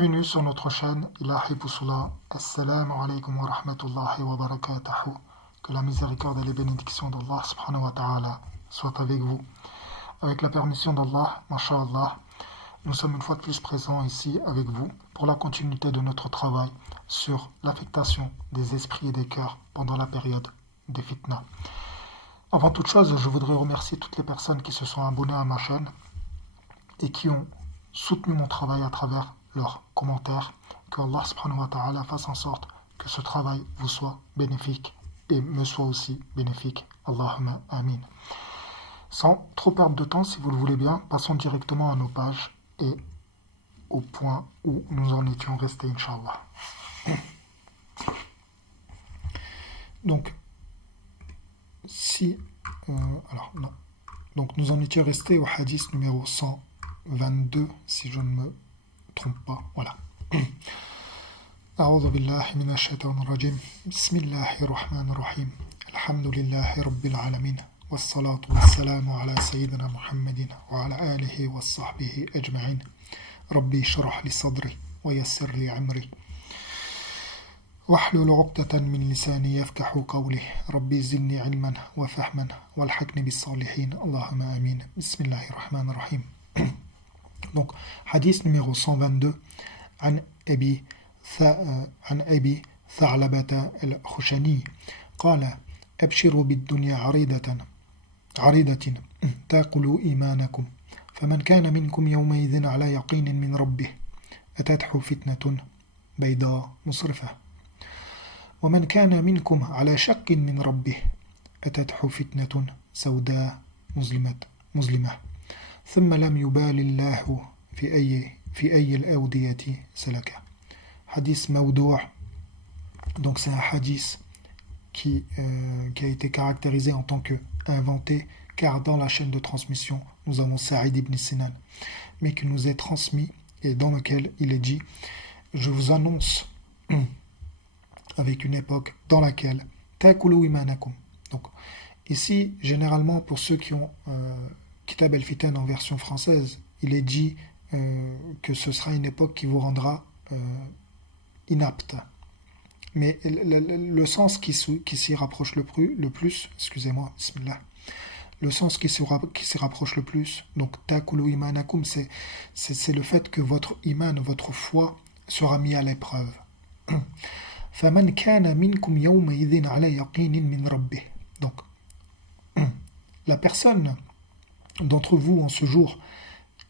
Bienvenue sur notre chaîne Ilahi Poussula. Assalamu alaikum wa rahmatullahi wa barakatuhu. Que la miséricorde et les bénédictions d'Allah subhanahu wa ta'ala soient avec vous. Avec la permission d'Allah, masha'Allah, nous sommes une fois de plus présents ici avec vous pour la continuité de notre travail sur l'affectation des esprits et des cœurs pendant la période des fitna. Avant toute chose, je voudrais remercier toutes les personnes qui se sont abonnées à ma chaîne et qui ont soutenu mon travail à travers leurs commentaires. Que Allah subhanahu wa ta'ala fasse en sorte que ce travail vous soit bénéfique et me soit aussi bénéfique. Allahumma amin. Sans trop perdre de temps, si vous le voulez bien, passons directement à nos pages et au point où nous en étions restés, Inch'Allah. Donc, Donc, nous en étions restés au hadith numéro 122, si je ne me trompe pas. Voilà. أعوذ بالله من الشيطان الرجيم بسم الله الرحمن الرحيم الحمد لله رب العالمين والصلاة والسلام على سيدنا محمد وعلى آله وصحبه أجمعين ربي اشرح لي صدري ويسر لي عمري واحلل عقدة من لساني يفقهوا قولي ربي زدني علما وفهما والحقني بالصالحين اللهم آمين بسم الله الرحمن الرحيم. Donc, hadith numéro 122 عن أبي ثعلبة الخشني قال أبشروا بالدنيا عريضة تأكلوا إيمانكم فمن كان منكم يومئذ على يقين من ربه أتته فتنة بيضاء مصرفة ومن كان منكم على شك من ربه أتته فتنة سوداء مظلمة ثم لم يبال الله في أي الأودية سلكه. Hadith Mawdou'. Donc c'est un hadith qui a été caractérisé en tant que inventé, car dans la chaîne de transmission nous avons Sa'id ibn Sinan, mais qui nous est transmis et dans lequel il est dit: je vous annonce avec une époque dans laquelle ta'kulu imanakum. Donc ici, généralement, pour ceux qui ont Kitab al-Fitan en version française, il est dit que ce sera une époque qui vous rendra inapte. Mais le sens qui s'y rapproche le plus, excusez-moi, bismillah, le sens qui s'y rapproche le plus, donc ta'kulu imanakum, c'est le fait que votre iman, votre foi sera mis à l'épreuve. فَمَنْ كَانَ مِنْكُمْ يَوْمَئِذٍ عَلَى يَقِينٍ مِنْ رَبِّهِ. Donc, la personne d'entre vous en ce jour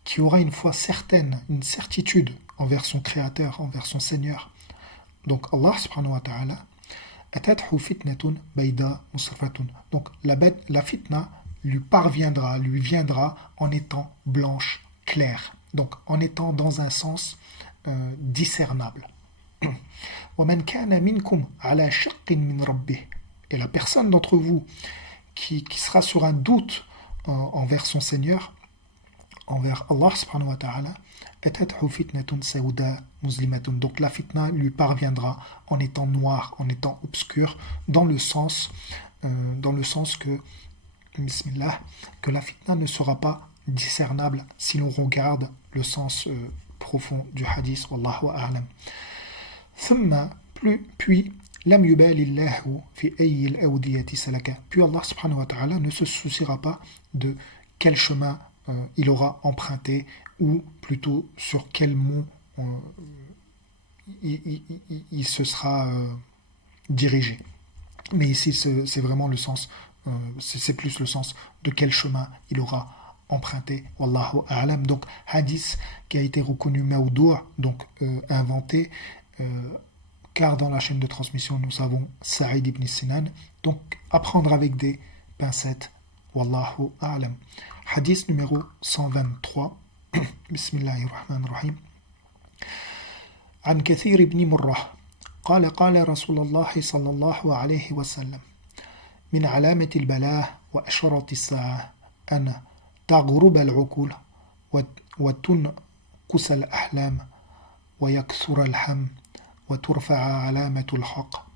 qui aura une foi certaine, une certitude envers son Créateur, envers son Seigneur. Donc Allah subhanahu wa ta'ala atathu fitnatun bayda musrifatun. Donc la fitna lui viendra en étant blanche, claire. Donc en étant dans un sens discernable. وَمَنْ كَانَ مِنْكُمْ عَلَى شَقٍ مِنْ رَبِّهِ. Et la personne d'entre vous qui sera sur un doute envers son Seigneur, envers Allah subhanahu wa ta'ala, donc la fitna lui parviendra en étant noire, en étant obscure, dans le sens que, bismillah, que la fitna ne sera pas discernable si l'on regarde le sens profond du hadith, wallahu a'lam. Puis lam yubalillahu fi ayyi al-awdiyati salaka. Puis Allah subhanahu wa ta'ala ne se souciera pas de quel chemin il aura emprunté, ou plutôt sur quel mont il se sera dirigé. Mais ici c'est vraiment le sens, c'est plus le sens de quel chemin il aura emprunté. Wallahu a'lam. Donc hadith qui a été reconnu Mawdou', donc inventé, car dans la chaîne de transmission nous avons Sa'id ibn Sinan, donc à prendre avec des pincettes. Wallahu a'lam. Hadith numéro 123. Bismillahirrahmanirrahim. عن كثير بن مرة قال رسول الله صلى الله عليه وسلم من علامة البلاء وأشراط الساعة أن تغرب العقول وتنقص الأحلام ويكثر الهم وترفع علامة الحق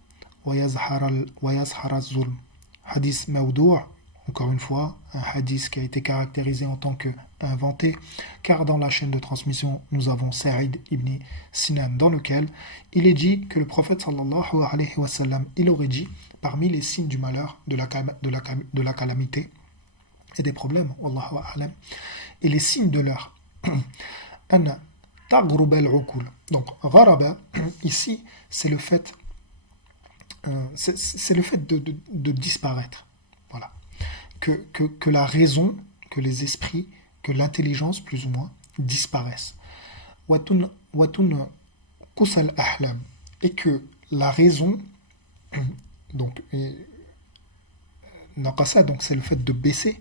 ويظهر الظلم. Hadith Mawdou', encore une fois, un hadith qui a été caractérisé en tant que inventé, car dans la chaîne de transmission, nous avons Sa'id ibn Sinan, dans lequel il est dit que le prophète sallallahu alayhi wa sallam, il aurait dit, parmi les signes du malheur, de la calamité et des problèmes, wallahu a'lam, et les signes de l'heure, anna taghrub al-uqul. Donc, gharaba, ici, c'est le fait, de disparaître. Voilà. Que la raison, que les esprits, que l'intelligence, plus ou moins, disparaissent. Watun kusal ahlam. Et que la raison, donc, naqasa, donc c'est le fait de baisser,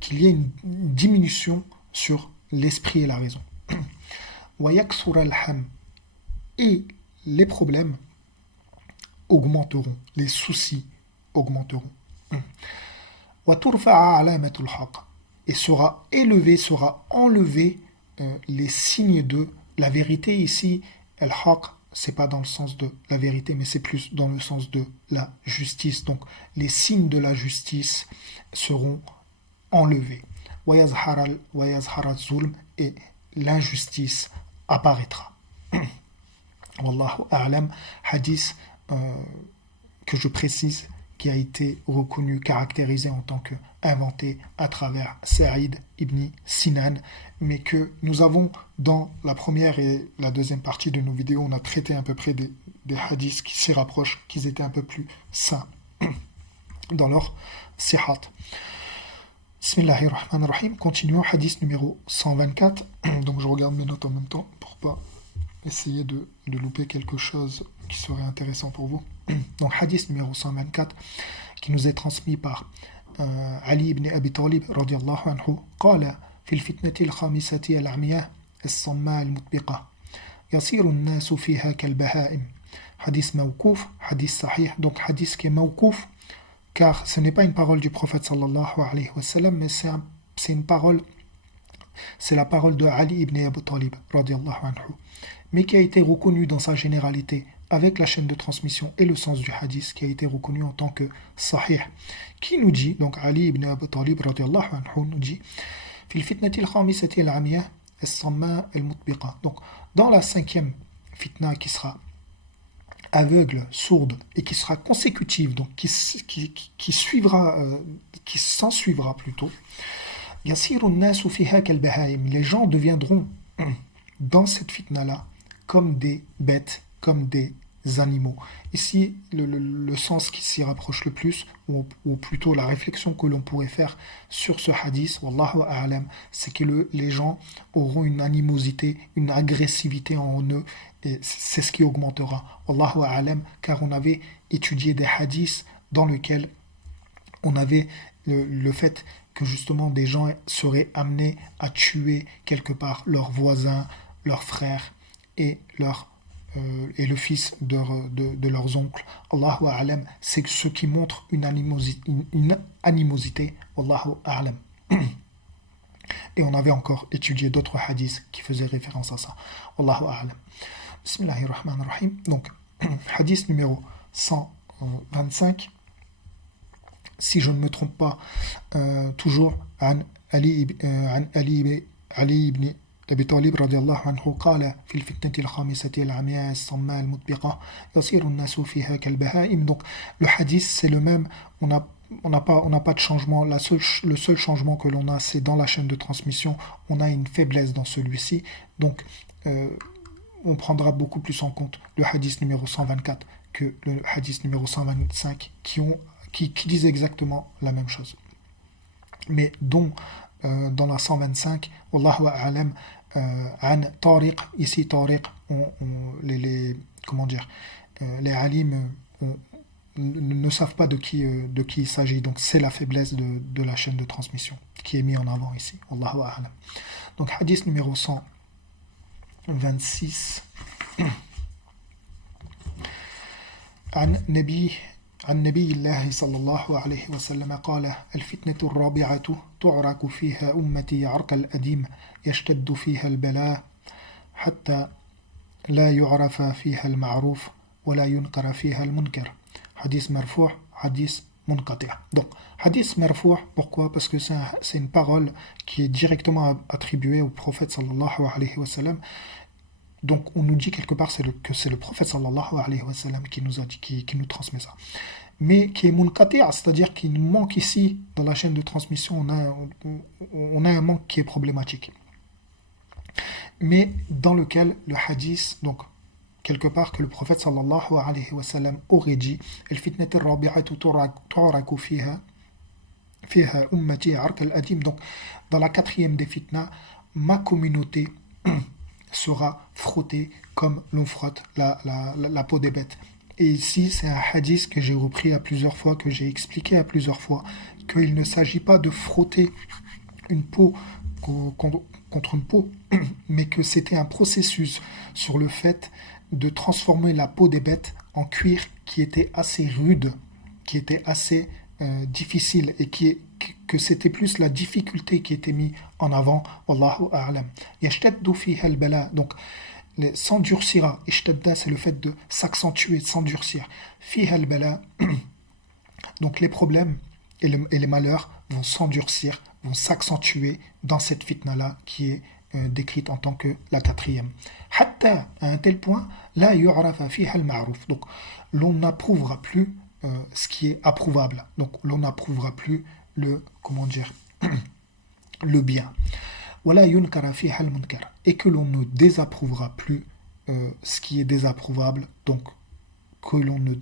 qu'il y ait une diminution sur l'esprit et la raison. Wa yaksura al-ham. Et les problèmes augmenteront, les soucis augmenteront. Et sera élevé, sera enlevé les signes de la vérité. Ici, al-haq, c'est pas dans le sens de la vérité, mais c'est plus dans le sens de la justice. Donc, les signes de la justice seront enlevés. Et l'injustice apparaîtra. Wallahu a'lam, hadith que je précise, qui a été reconnu, caractérisé en tant qu'inventé à travers Sa'id ibn Sinan, mais que nous avons dans la première et la deuxième partie de nos vidéos, on a traité à peu près des hadiths qui s'y rapprochent, qu'ils étaient un peu plus sains dans leur sihat. Bismillahirrahmanirrahim. Continuons, hadith numéro 124. Donc je regarde mes notes en même temps pour pas essayer de louper quelque chose qui serait intéressant pour vous. Donc hadith numéro 124 qui nous est transmis par Ali ibn Abi Talib radiyallahu anhu قال في الفتنة الخامسة العمياء الصماء المطبقة يصير الناس فيها كالبهائم. Hadith mawkouf, hadith sahih. Donc hadith qui est mawkouf, car ce n'est pas une parole du prophète sallallahu alayhi wa sallam, mais c'est une parole, c'est la parole de Ali ibn Abi Talib radiyallahu anhu, mais qui a été reconnue dans sa généralité avec la chaîne de transmission et le sens du hadith, qui a été reconnu en tant que sahih, qui nous dit, donc Ali ibn Abi Talib radiyallahu anhu nous dit, fil fitnati al-khamisati al-amiyah as-samma al-mutbiqa. Donc dans la cinquième fitna qui sera aveugle, sourde et qui sera consécutive, donc qui suivra, qui s'en suivra plutôt, yasiru an-nasu fiha kal-bahaim. Les gens deviendront dans cette fitna-là comme des bêtes, comme des animaux. Ici, le sens qui s'y rapproche le plus, ou plutôt la réflexion que l'on pourrait faire sur ce hadith, wallahu a'lam, c'est que les gens auront une animosité, une agressivité en eux, et c'est ce qui augmentera. Wallahu a'lam, car on avait étudié des hadiths dans lesquels on avait le fait que justement des gens seraient amenés à tuer quelque part leurs voisins, leurs frères et le fils de leurs oncles. Allahu a'lam, c'est ce qui montre une animosité. Allahu a'lam. Et on avait encore étudié d'autres hadiths qui faisaient référence à ça. Allahu a'lam. Bismillahirrahmanirrahim. Donc, hadith numéro 125. Si je ne me trompe pas, toujours عن علي ibn Abi Talib radiyallahu anhu قال في الفتنة الخامسة العمياء الصماء المطبقة يصير الناس فيها كالبهائم. Donc le hadith c'est le même, on n'a pas de changement. Le seul changement que l'on a, c'est dans la chaîne de transmission, on a une faiblesse dans celui-ci, donc on prendra beaucoup plus en compte le hadith numéro 124 que le hadith numéro 125 qui disent exactement la même chose, mais dont dans la 125, Wallahu a'lam, an Tariq, ici Tariq, les alim ne savent pas de qui il s'agit, donc c'est la faiblesse de la chaîne de transmission qui est mise en avant ici. Wallahu a'lam. Donc hadith numéro 126 عن نبي الله صلى الله عليه وسلم قال الفتنة الرابعة تعرك فيها أمتي عرك الأديم يشتد فيها البلاء حتى لا يعرف فيها المعروف ولا ينكر فيها المنكر. Hadith marfou', hadith munqati'. Donc, hadith marfou', pourquoi? Parce que c'est une parole qui est directement attribuée au prophète sallallahu alayhi wa sallam. Donc, on nous dit quelque part que c'est le prophète sallallahu alayhi wa sallam qui nous a dit, qui nous transmet ça. Mais qui est munqati', c'est-à-dire qu'il nous manque ici, dans la chaîne de transmission, on a un manque qui est problématique. Mais dans lequel le hadith, donc, quelque part que le prophète sallallahu alayhi wa sallam aurait dit الفتنة الرابعة تعرك فيها أمتي عرك الأديم. Donc dans la quatrième des fitna, ma communauté sera frottée comme l'on frotte la peau des bêtes. Et ici c'est un hadith que j'ai repris à plusieurs fois, que j'ai expliqué à plusieurs fois, qu'il ne s'agit pas de frotter une peau contre une peau, mais que c'était un processus sur le fait de transformer la peau des bêtes en cuir qui était assez rude, qui était assez difficile, et que c'était plus la difficulté qui était mise en avant. Wallahu a'lam. Yashtaddu fiha al-bala. Donc, s'endurcira. Ishtadda, c'est le fait de s'accentuer, de s'endurcir. Fiha al-bala. Donc, les problèmes et les malheurs vont s'endurcir, vont s'accentuer dans cette fitna-là qui est décrite en tant que la quatrième. Hatta, à un tel point, la yu'rafa fiha al-ma'ruf. Donc, l'on n'approuvera plus ce qui est approuvable. Donc, l'on n'approuvera plus le bien. Wala yunkara fiha al-munkar. Et que l'on ne désapprouvera plus ce qui est désapprouvable. Donc, que l'on ne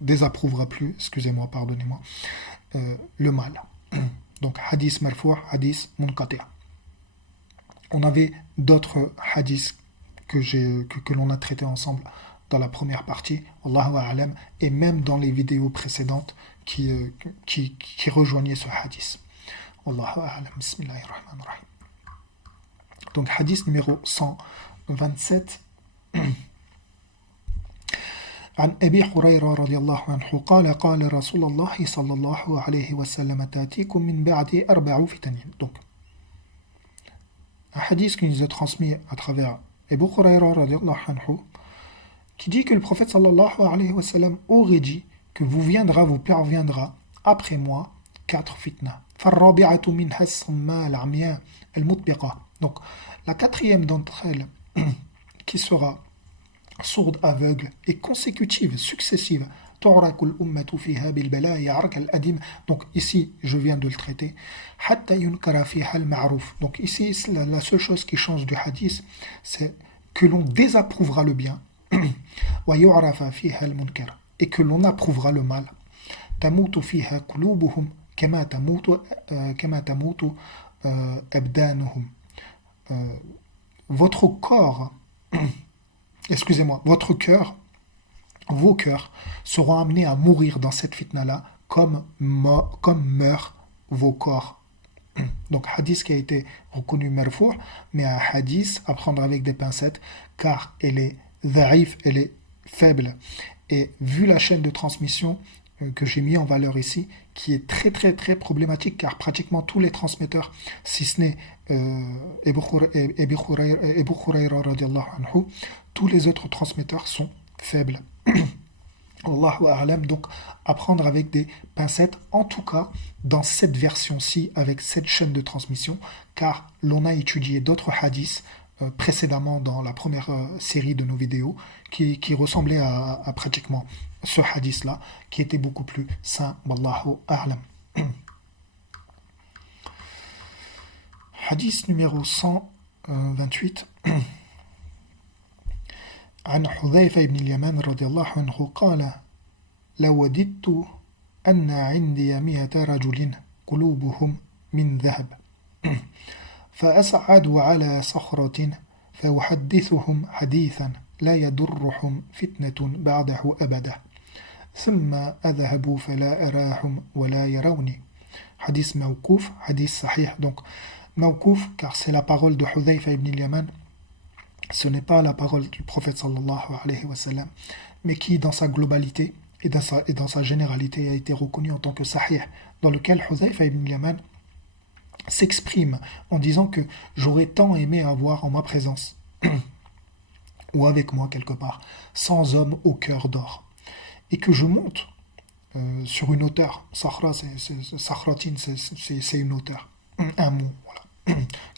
désapprouvera plus, excusez-moi, pardonnez-moi, le mal. Donc, hadith marfou', hadith munqati'. On avait d'autres hadiths que l'on a traités ensemble dans la première partie, Allahu a'lam, et même dans les vidéos précédentes qui rejoignaient ce hadith. Allahu a'lam, bismillahirrahmanirrahim. Donc, hadith numéro 127. عن أبي هريرة رضي الله عنه قال قال رسول الله صلى الله عليه وسلم تأتيكم من بعد 4 فتن. Donc, un hadith qui nous est transmis à travers Abu Hurayra radiallahu anhu, qui dit que le prophète sallallahu alayhi wa sallam aurait dit que vous parviendra après moi 4 fitna. فالرابعة منها الصماء العمياء المطبقة. Donc la quatrième d'entre elles qui sera sourde, aveugle et consécutive, successive. Donc ici, je viens de le traiter. Donc ici, la seule chose qui change du hadith, c'est que l'on désapprouvera le bien et que l'on approuvera le mal. Votre corps votre cœur, vos cœurs seront amenés à mourir dans cette fitna-là comme meurent vos corps. Donc, hadith qui a été reconnu marfou', mais un hadith à prendre avec des pincettes, car elle est dhaïf, elle est faible. Et vu la chaîne de transmission que j'ai mis en valeur ici, qui est très très très problématique, car pratiquement tous les transmetteurs, si ce n'est Abu Hurayra radiallahu anhu, tous les autres transmetteurs sont faibles. Allahu a'lam, donc à prendre avec des pincettes, en tout cas dans cette version-ci, avec cette chaîne de transmission, car l'on a étudié d'autres hadiths précédemment dans la première série de nos vidéos qui ressemblaient à pratiquement ce hadith-là, qui était beaucoup plus sain. Wallahu a'lam. Hadith numéro 128. عن حذيفة بن اليمان رضي الله عنه قال لوددت أن عندي 100 رجل قلوبهم من ذهب فأصعد على صخرة فأحدثهم حديثا لا يضرهم فتنة بعده أبدا ثم أذهب فلا أراهم ولا يروني. Hadith mawkouf, hadith sahih. Donc mawkouf, car c'est la parole de Hudhayfa ibn al-Yaman, ce n'est pas la parole du prophète sallallahu alayhi wa sallam, mais qui dans sa globalité et dans sa généralité a été reconnue en tant que sahih, dans lequel Hudhayfa ibn al-Yaman s'exprime en disant que j'aurais tant aimé avoir en ma présence ou avec moi quelque part 100 hommes au cœur d'or, et que je monte sur une hauteur. Sahra, Sahratin, c'est une hauteur, un mont, voilà.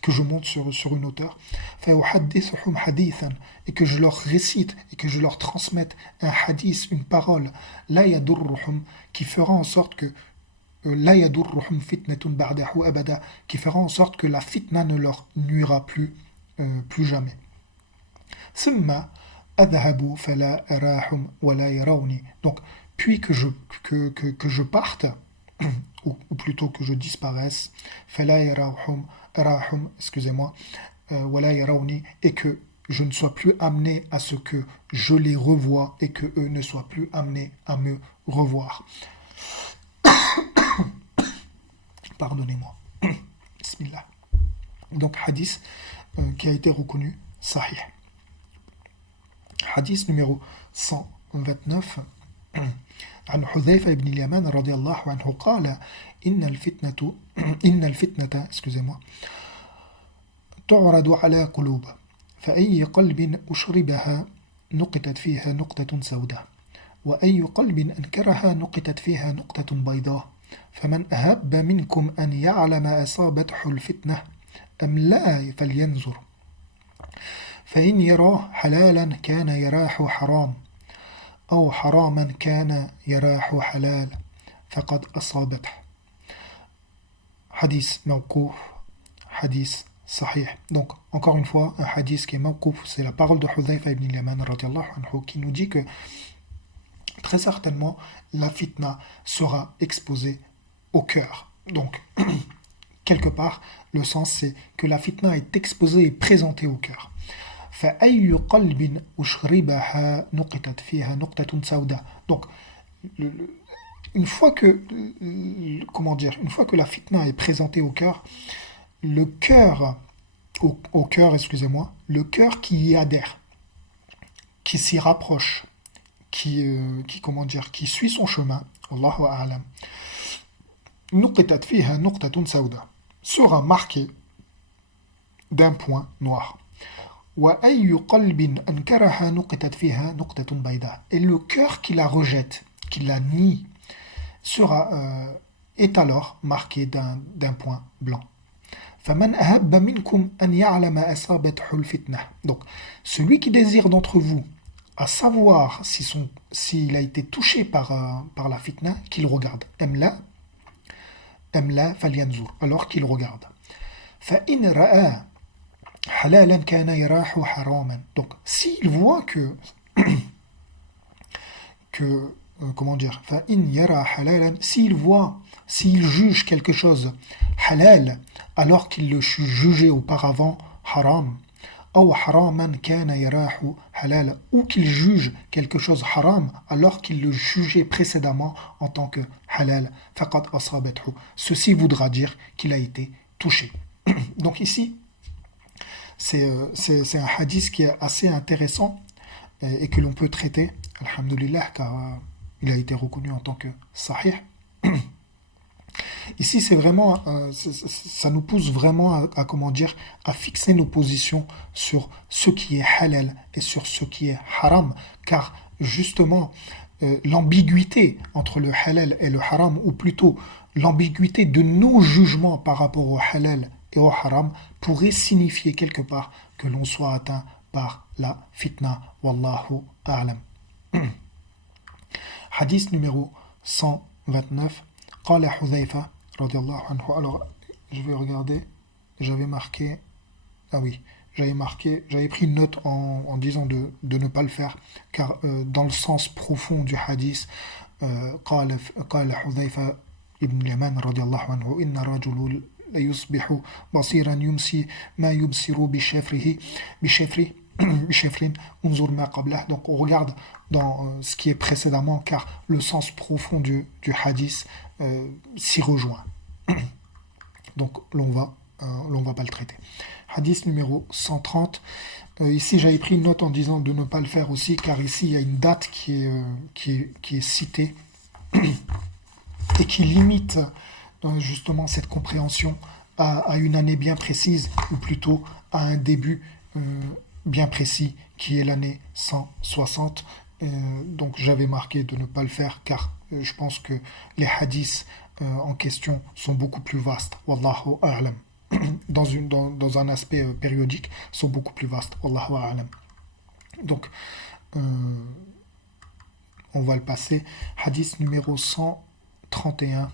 Que je monte sur une hauteur. فأحدثهم حديثا, et que je leur récite et que je leur transmette un hadith, une parole, لا يضرهم, qui fera en sorte que لا يضرهم فتنة بعده أبدا, qui fera en sorte que la fitna ne leur nuira plus jamais. ثم أذهب فلا أراهم ولا يروني. Donc, puis que je parte, ou plutôt que je disparaisse, فلا يراهم, excusez-moi, ولا يروني, et que je ne sois plus amené à ce que je les revoie et que eux ne soient plus amenés à me revoir. Pardonnez-moi. Bismillah. Donc, hadith qui a été reconnu sahih. Hadith numéro 129. عن حذيفة بن اليمان رضي الله عنه قال إن الفتنة excusez-moi تعرض على قلوب فأي قلب أشربها نقتت فيها نقطة سوداء وأي قلب أنكرها نقتت فيها نقطة بيضاء فمن أحب منكم أن يعلم أصابته الفتنة أم لا فلينظر فإن يراه حلالا كان يراه حرام أو حراما كان يراه حلال فقد أصابته. Hadith mawkouf, hadith sahih. Donc, encore une fois, un hadith qui est mawkouf, c'est la parole de Hudhayfa ibn al-Yaman radiyallahu anhu, qui nous dit que très certainement la fitna sera exposée au cœur. Donc, quelque part, le sens c'est que la fitna est exposée et présentée au cœur. فأي قلب أشربها نقطت فيها نقطة سوداء. Donc, une fois que la fitna est présentée au cœur, le cœur qui y adhère, qui s'y rapproche, qui suit son chemin, Allahu a'lam, نقطت فيها نقطة سوداء, sera marqué d'un point noir. وأي قلب أنكرها نقتت فيها نقطة بيضاء. Et le cœur qui la rejette, qui la nie, est alors marqué d'un point blanc. فمن أحب منكم أن يعلم أصابته الفتنة. Donc, celui qui désire d'entre vous à savoir s'il a été touché par la fitna, qu'il regarde. أم لا فلينظر. Alors qu'il regarde. فإن رأى حلالا كان يراه حراما. Donc, s'il voit فإن يرى حلالا, s'il juge quelque chose halal alors qu'il le jugeait auparavant haram, أو حراما كان يراه حلالا, ou qu'il juge quelque chose haram alors qu'il le jugeait précédemment en tant que halal, فقد أصابته. Ceci voudra dire qu'il a été touché. Donc ici, c'est un hadith qui est assez intéressant et que l'on peut traiter, alhamdulillah, car il a été reconnu en tant que sahih. Ici, c'est vraiment, ça nous pousse vraiment à fixer nos positions sur ce qui est halal et sur ce qui est haram, car justement, l'ambiguïté entre le halal et le haram, ou plutôt l'ambiguïté de nos jugements par rapport au halal et au haram, pourrait signifier quelque part que l'on soit atteint par la fitna. Wallahu a'lam. Hadith numéro 129. قال حذيفة رضي الله عنه. Alors, je vais regarder. J'avais pris une note en disant de ne pas le faire, car dans le sens profond du hadith, قال حذيفة ابن اليمان رضي الله عنه إن رجل يصبح بصيرا يمسي ما يبصر بشفره انظر ما قبله. Donc on regarde dans ce qui est précédemment, car le sens profond du hadith s'y rejoint. Donc l'on va pas le traiter. Hadith numéro 130. Ici j'avais pris une note en disant de ne pas le faire aussi, car ici il y a une date qui est citée et qui limite justement cette compréhension à une année bien précise, ou plutôt à un début bien précis, qui est l'année 160 Donc j'avais marqué de ne pas le faire car je pense que les hadiths en question sont beaucoup plus vastes. Wallahu a'lam. Dans un aspect périodique, sont beaucoup plus vastes. Wallahu a'lam. Donc, euh, on va le passer. Hadith numéro 131.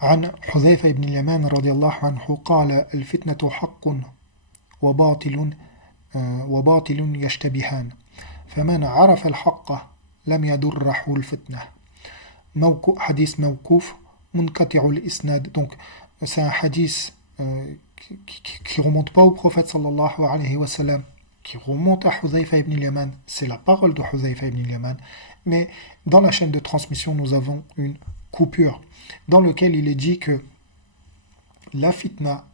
عن حذيفة بن اليمان رضي الله عنه قال الفتنة حق وباطل وباطل يشتبهان فمن عرف الحق لم يضره الفتنة حديث موقوف منقطع الإسناد. Donc c'est un hadith qui remonte pas au prophète sallallahu alayhi wa sallam, qui remonte à Hudhayfa ibn al-Yaman, c'est la parole de Hudhayfa ibn al-Yaman, mais dans la chaîne de transmission nous avons une coupure dans lequel il est dit que la fitna,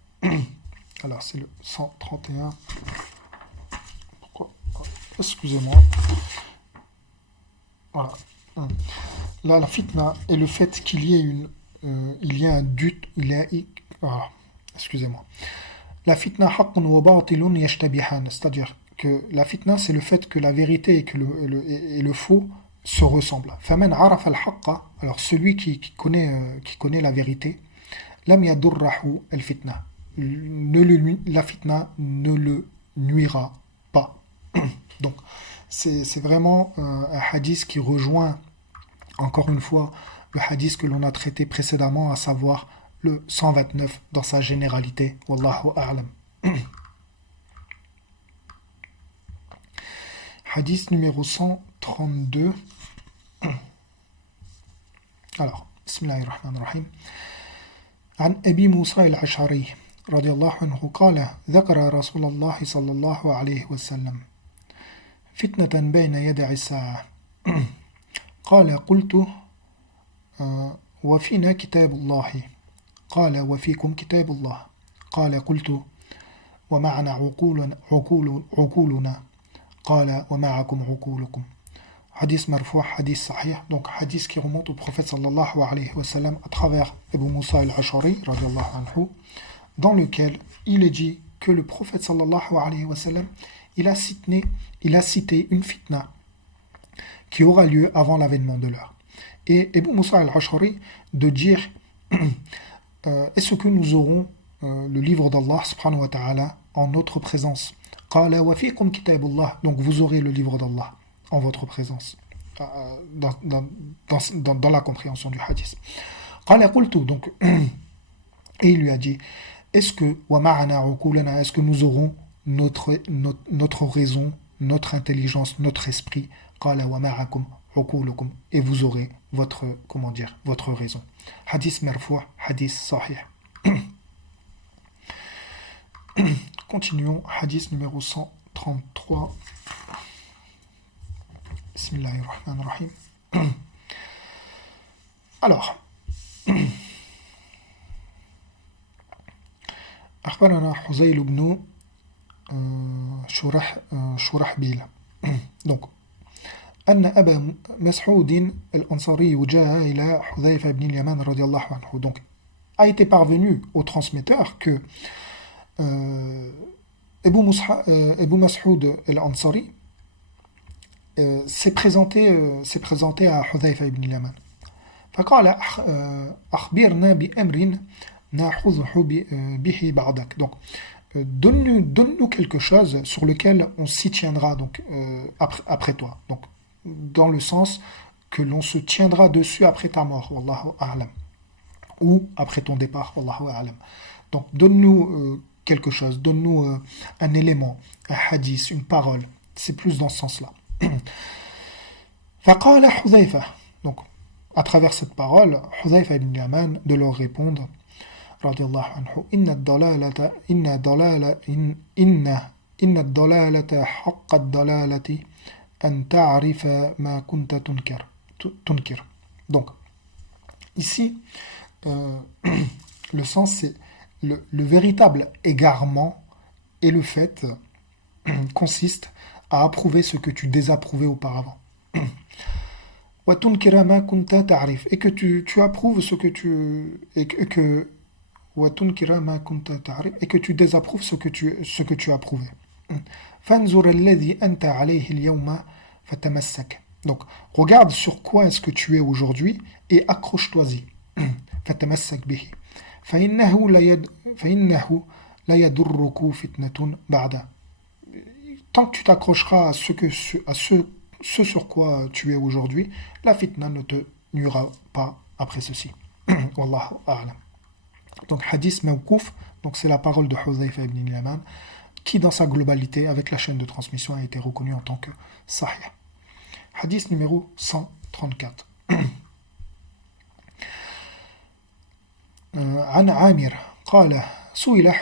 alors c'est le 131, pourquoi, excusez-moi, voilà, là la fitna est le fait qu'il y ait il y a un doute, voilà, excusez-moi, la fitna haqqun wa batilun yashtabihan, c'est-à-dire que la fitna c'est le fait que la vérité et que le faux se ressemblent. Faman arafa al-haqqa, alors celui qui connaît la vérité, lam yadurrahu al-fitna, la fitna ne le nuira pas. Donc c'est vraiment un hadith qui rejoint encore une fois le hadith que l'on a traité précédemment, à savoir le 129 dans sa généralité. Wallahu a'lam. Hadith numéro 132. Alors, Bismillahirrahmanirrahim. عن أبي موسى الأشعري رضي الله عنه قال ذكر رسول الله صلى الله عليه وسلم فتنة بين يدي الساعة قال قلت وفينا كتاب الله قال وفيكم كتاب الله قال قلت ومعنا عقولنا قال ومعكم عقولكم. Hadith marfou, hadith sahih, donc hadith qui remonte au prophète sallallahu alayhi wa sallam à travers Abu Musa al-Ash'ari radiyallahu anhu, dans lequel il est dit que le prophète sallallahu alayhi wa sallam il a cité une fitna qui aura lieu avant l'avènement de l'heure. Et Abu Musa al-Ash'ari de dire est-ce que nous aurons le livre d'Allah subhanahu wa ta'ala en notre présence? Qala wa fikum kitabullah, donc vous aurez le livre d'Allah en votre présence, dans la compréhension du hadith. Qala qultu, donc et il lui a dit est-ce que wa ma'ana uqulana, est-ce que nous aurons notre raison, notre intelligence, notre esprit? Qala wa ma'akum uqulukum, et vous aurez votre raison. Hadith marfou, hadith sahih. Continuons, hadith numéro 133. Bismillahirrahmanirrahim. Alors, أخبرنا حزيل بن شرحبيل donc أن أبا مسعود الأنصاري جاء إلى حذيفة بن اليمان رضي الله عنه. Donc a été parvenu au transmetteur que Abu Mas'ud al-Ansari s'est présenté à Hudhayfa ibn al-Yaman. فقال أخبرنا بأمر نأخذه به بعدك. Donc donne-nous quelque chose sur lequel on s'y tiendra donc après toi. Donc dans le sens que l'on se tiendra dessus après ta mort, wallahu a'lam, ou après ton départ, wallahu a'lam. Donc donne-nous quelque chose, donne-nous un élément, un hadith, une parole. C'est plus dans ce sens-là. فقال حذيفة, donc à travers cette parole, Hudhayfa ibn Yaman de leur répondre رضي الله عنه إن الضلالة حق الضلالة أن تعرف ما كنت تنكر. Donc ici le sens c'est le véritable égarement, et le fait consiste à approuver ce que tu désapprouvais auparavant. Et que tu approuves ce que tu et que tu désapprouves ce que tu approuvais. فانظر الذي أنت عليه اليوم فتمسك. Donc, regarde sur quoi est-ce que tu es aujourd'hui et accroche-toi-y. فتمسك به. فإنه لا يضرك فتنة بعد. Tant que tu t'accrocheras à ce sur quoi tu es aujourd'hui, la fitna ne te nuira pas après ceci. Wallahu a'lam. Donc hadith mawkouf, donc c'est la parole de Hudhayfa ibn Yaman, qui dans sa globalité, avec la chaîne de transmission, a été reconnue en tant que sahih. Hadith numéro 134. عن عامر قال سئل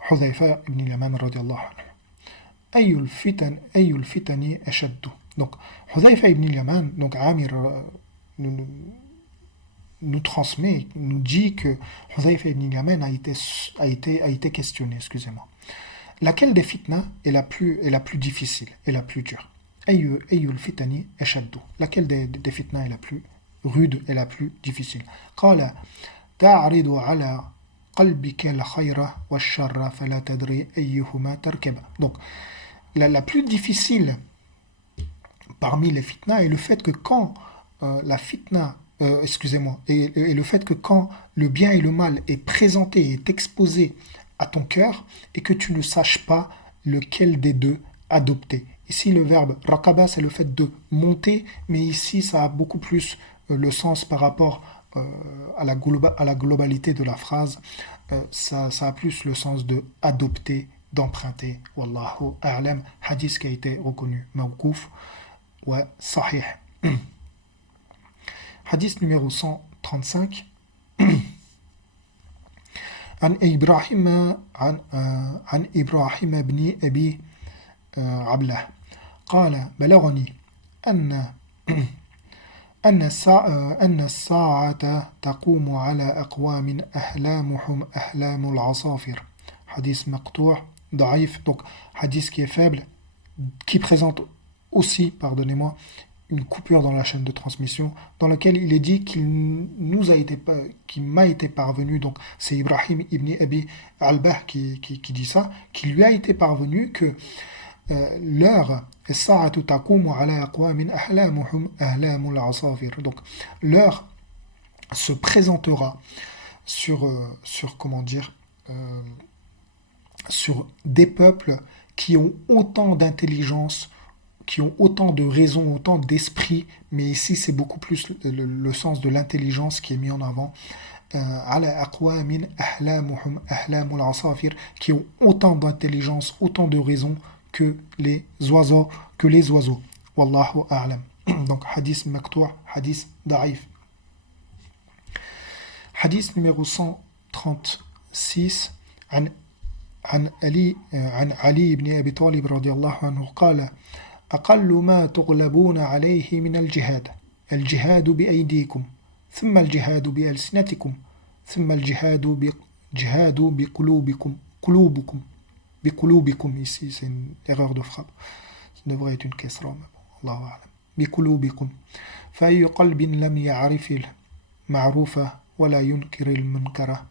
حذيفة بن اليمان رضي الله عنه أي الفتن أشد. Donc Hudhayfa ibn Yaman, donc Amir nous transmet, nous dit que Hudhayfa ibn Yaman a été questionné, excusez-moi. Laquelle des fitnas est la plus difficile et la plus dure? Ayyul fitani ashaddu. Laquelle des fitnas est la plus rude et la plus difficile? Qala ta'ridu ala qalbika al-khayra wash-sharra fala tadri ayyuhuma tarkab. Donc la plus difficile parmi les fitnas est le fait que quand la fitna et le fait que quand le bien et le mal est présenté et est exposé à ton cœur et que tu ne saches pas lequel des deux adopter. Ici, le verbe raqaba, c'est le fait de monter, mais ici, ça a beaucoup plus le sens par rapport à la globalité de la phrase. Ça a plus le sens de adopter, d'emprunter. Wallahu a'lam. Hadith qui a été reconnu mawkouf wa sahih. Hadith numéro 135. عن إبراهيم بن أبي عبلة قال بلغني أن الساعة تقوم على أقوام أحلامهم أحلام العصافر. Hadith مقطوع ضعيف, donc hadith qui est faible, qui présente aussi, pardonnez-moi, une coupure dans la chaîne de transmission, dans laquelle il est dit qu'il m'a été parvenu, donc c'est Ibrahim ibn Abi Albah qui dit ça, qu'il lui a été parvenu que l'heure, donc l'heure se présentera sur comment dire, sur des peuples qui ont autant d'intelligence, qui ont autant de raison, autant d'esprit, mais ici c'est beaucoup plus le sens de l'intelligence qui est mis en avant, qui ont autant d'intelligence, autant de raison que les oiseaux. Wallahu a'lam. Donc hadith maqtou', hadith da'if. Hadith numéro 136 عن علي بن أبي طالب رضي الله عنه قال أقل ما تغلبون عليه من الجهاد بأيديكم ثم الجهاد بألسنتكم ثم الجهاد بقلوبكم. Ici c'est une erreur de frappe, ça devrait être une kesra, mais bon, Allahu a'lam. بقلوبكم فأي قلب لم يعرف المعروف ولا ينكر المنكر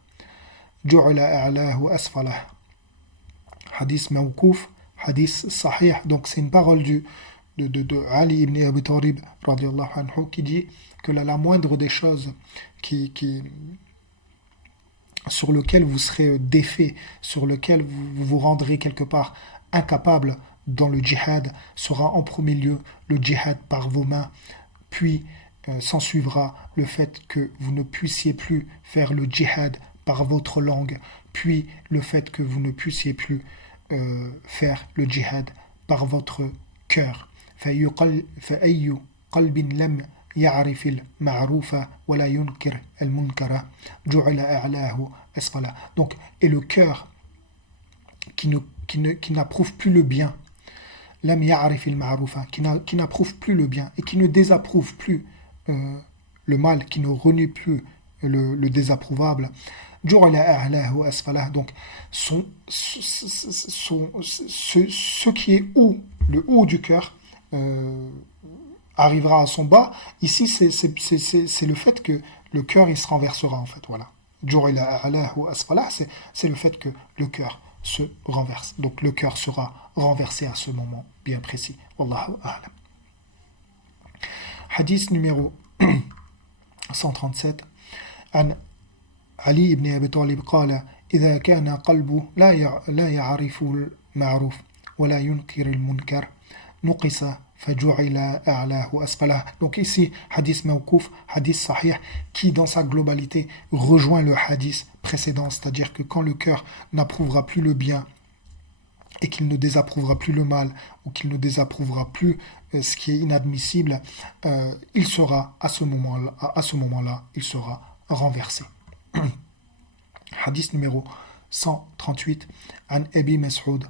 جعل أعلاه أسفله. Hadith mawkouf, hadith sahih, donc c'est une parole de Ali ibn Abi Talib radiyallahu anhu qui dit que la moindre des choses sur lequel vous serez défait, sur lequel vous vous rendrez quelque part incapable dans le djihad, sera en premier lieu le djihad par vos mains, puis s'en suivra le fait que vous ne puissiez plus faire le djihad par votre langue, puis le fait que vous ne puissiez plus faire le djihad par votre cœur. فأي قلب لم يعرف المعروف ولا ينكر المنكر جعل أعلاه أسفله. Donc, et le cœur qui n'approuve plus le bien, لم يعرف المعروف, qui n'approuve plus le bien et qui ne désapprouve plus le mal, qui ne renie plus le désapprouvable, جعل أعلاه أسفله. Donc ce qui est haut, le haut du cœur arrivera à son bas. Ici c'est le fait que le cœur il se renversera en fait, voilà. جعل أعلاه أسفله, c'est le fait que le cœur se renverse. Donc le cœur sera renversé à ce moment bien précis. Wallahu a'lam. Hadith numéro 137. عن علي بن أبي طالب قال إذا كان قلبه لا يعرف المعروف ولا ينكر المنكر نقص فجعل أعلاه أسفله. Donc ici, hadith mawkouf, hadith sahih, qui dans sa globalité rejoint le hadith précédent, c'est-à-dire que quand le cœur n'approuvera plus le bien et qu'il ne désapprouvera plus le mal ou qu'il ne désapprouvera plus ce qui est inadmissible, il sera à ce moment-là, il sera renversé. Hadith numéro 138 عن أبي مسعود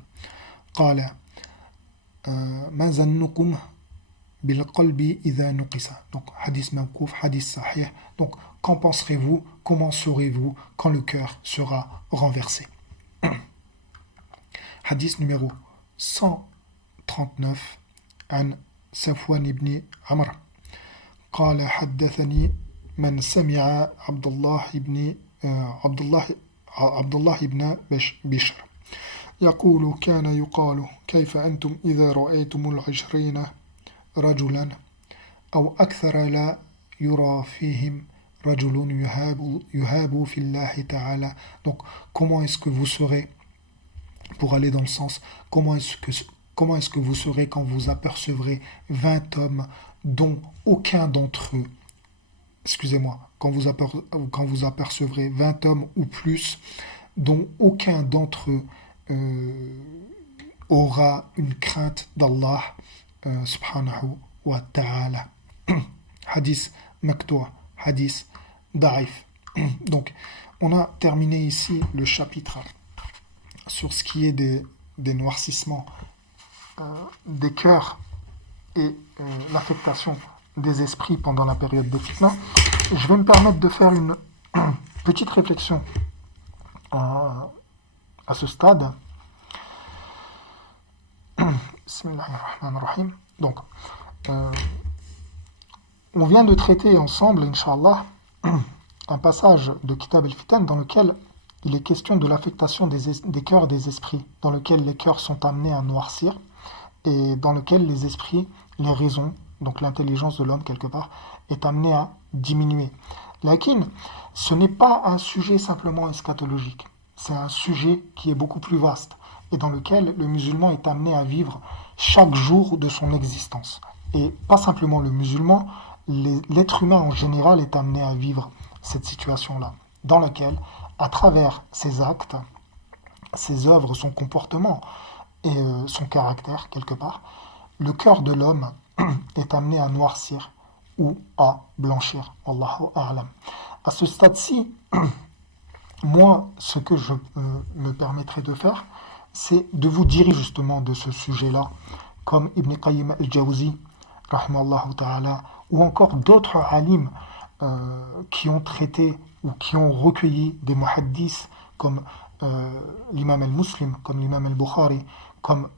قال ما ظنكم بالقلب إذا نقص. Donc hadith mawkouf, hadith sahih. Donc qu'en penserez-vous, comment saurez-vous quand le cœur sera renversé? Hadith numéro 139 عن صفوان بن عمرو قال حدثني من سمع عبد الله بن بشر يقول كان يقال كيف أنتم إذا رأيتم العشرين رجلا أو أكثر لا يرى فيهم رجل يهاب في الله تعالى. Donc comment est-ce que vous serez, pour aller dans le sens, comment est-ce que vous serez quand vous apercevrez 20 hommes dont aucun d'entre eux, quand vous apercevrez 20 hommes ou plus dont aucun d'entre eux aura une crainte d'Allah subhanahu wa ta'ala. Hadith maktoua, hadith da'if. Donc on a terminé ici le chapitre sur ce qui est des noircissements des cœurs et l'affectation des esprits pendant la période des fitna. Je vais me permettre de faire une petite réflexion à ce stade. Bismillahirrahmanirrahim. Donc, on vient de traiter ensemble, Inch'Allah, un passage de Kitab al-Fitan dans lequel il est question de l'affectation des cœurs et des esprits, dans lequel les cœurs sont amenés à noircir et dans lequel les esprits, les raisons, donc l'intelligence de l'homme quelque part, est amenée à diminuer. Lakin, ce n'est pas un sujet simplement eschatologique, c'est un sujet qui est beaucoup plus vaste et dans lequel le musulman est amené à vivre chaque jour de son existence. Et pas simplement le musulman, l'être humain en général est amené à vivre cette situation-là, dans laquelle, à travers ses actes, ses œuvres, son comportement et son caractère, quelque part, le cœur de l'homme est amené à noircir ou à blanchir. Allahu a'lam. À ce stade-ci, moi, ce que je me permettrai de faire, c'est de vous diriger justement de ce sujet-là, comme Ibn Qayyim al-Jawzi, rahimahullah ta'ala, ou encore d'autres alims qui ont traité ou qui ont recueilli des muhaddis comme l'imam al-Muslim, comme l'imam al-Bukhari, comme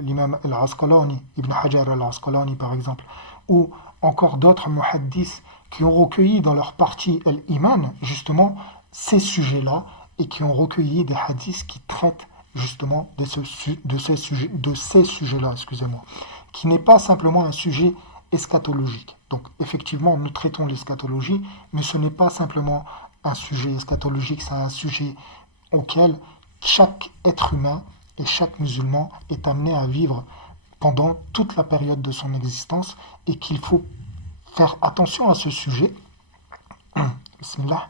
l'imam al-Asqalani, Ibn Hajar al-Asqalani par exemple, ou encore d'autres muhaddis qui ont recueilli dans leur partie al-Iman justement ces sujets-là et qui ont recueilli des hadiths qui traitent justement de ces sujets-là, qui n'est pas simplement un sujet eschatologique. Donc effectivement, nous traitons l'eschatologie, mais ce n'est pas simplement un sujet eschatologique, c'est un sujet auquel chaque être humain et chaque musulman est amené à vivre pendant toute la période de son existence et qu'il faut faire attention à ce sujet, bismillah,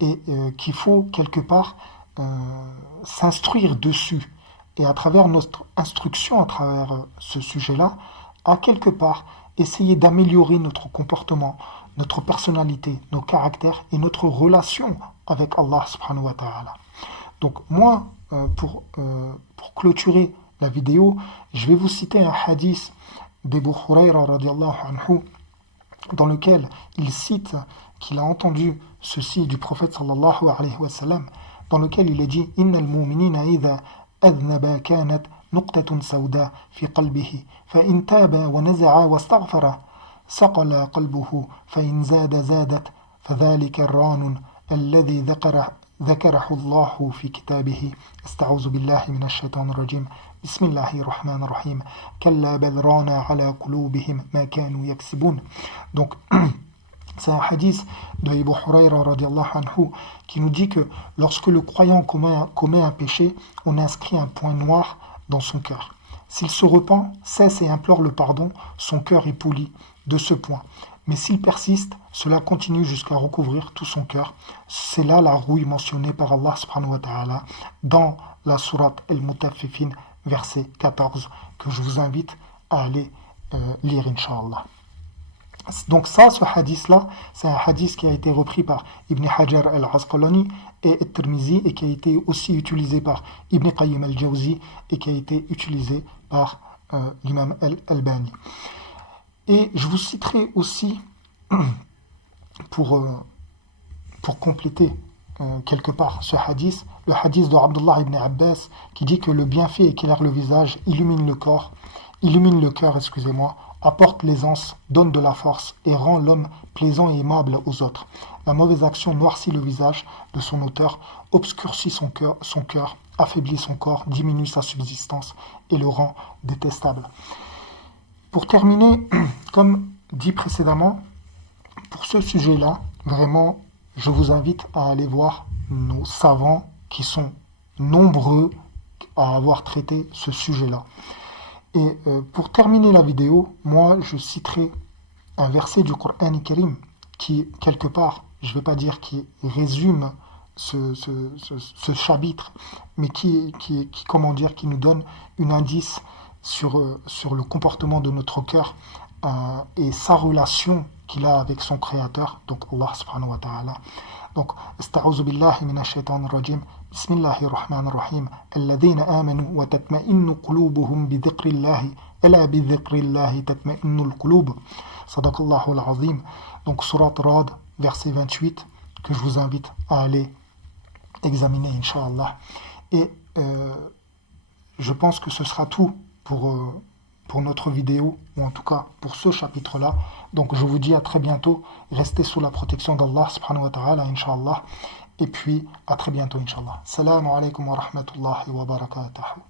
et qu'il faut quelque part s'instruire dessus. Et à travers notre instruction, à travers ce sujet-là, à quelque part essayer d'améliorer notre comportement, notre personnalité, nos caractères et notre relation avec Allah subhanahu wa ta'ala. Donc moi, pour clôturer la vidéo, je vais vous citer un hadith d'Abu Hurayra radiallahu anhu, dans lequel il cite qu'il a entendu ceci du prophète sallallahu alayhi wa sallam, dans lequel il est dit « Inna al-mu'minina idha adhnaba kanat نقطة سوداء في قلبه فإن تاب ونزع واستغفر صقل قلبه فإن زادت فذلك الران الذي ذكره الله في كتابه استعوذ بالله من الشيطان الرجيم بسم الله الرحمن الرحيم كلا بل ران على قلوبهم ما كانوا يكسبون. Donc c'est un hadith de Abu Hurayra radiallahu anhu qui nous dit que lorsque le croyant commet un péché, on inscrit un point noir dans son cœur. S'il se repent, cesse et implore le pardon, son cœur est poli de ce point. Mais s'il persiste, cela continue jusqu'à recouvrir tout son cœur. C'est là la rouille mentionnée par Allah subhanahu wa ta'ala dans la sourate Al-Mutaffifin, verset 14, que je vous invite à aller lire, Inch'Allah. Donc ça, ce hadith-là, c'est un hadith qui a été repris par Ibn Hajar al-Asqalani et At-Tirmizi et qui a été aussi utilisé par Ibn Qayyim al-Jawzi et qui a été utilisé par l'imam al-Albani. Et je vous citerai aussi, pour compléter quelque part ce hadith, le hadith de Abdullah ibn Abbas qui dit que le bienfait éclaire le visage, illumine le cœur, apporte l'aisance, donne de la force et rend l'homme plaisant et aimable aux autres. La mauvaise action noircit le visage de son auteur, obscurcit son cœur, affaiblit son corps, diminue sa subsistance et le rend détestable. Pour terminer, comme dit précédemment, pour ce sujet-là, vraiment, je vous invite à aller voir nos savants qui sont nombreux à avoir traité ce sujet-là. Et pour terminer la vidéo, moi je citerai un verset du Coran Karim qui, quelque part, je ne vais pas dire qui résume ce chapitre, mais qui nous donne un indice sur le comportement de notre cœur et sa relation qu'il a avec son créateur, donc Allah subhanahu wa ta'ala. Donc, استعوذ بالله من الشيطان الرجيم بسم الله الرحمن الرحيم الذين آمنوا وتطمئن قلوبهم بذكر الله ألا بذكر الله تطمئن القلوب صدق الله العظيم. Donc, Surat Rad, verset 28, que je vous invite à aller examiner, Inch'Allah. Et je pense que ce sera tout pour notre vidéo, ou en tout cas pour ce chapitre-là. Donc je vous dis à très bientôt. Restez sous la protection d'Allah subhanahu wa ta'ala, Inch'Allah. Et puis à très bientôt, Inch'Allah. Assalamu alaikum wa rahmatullahi wa barakatuh.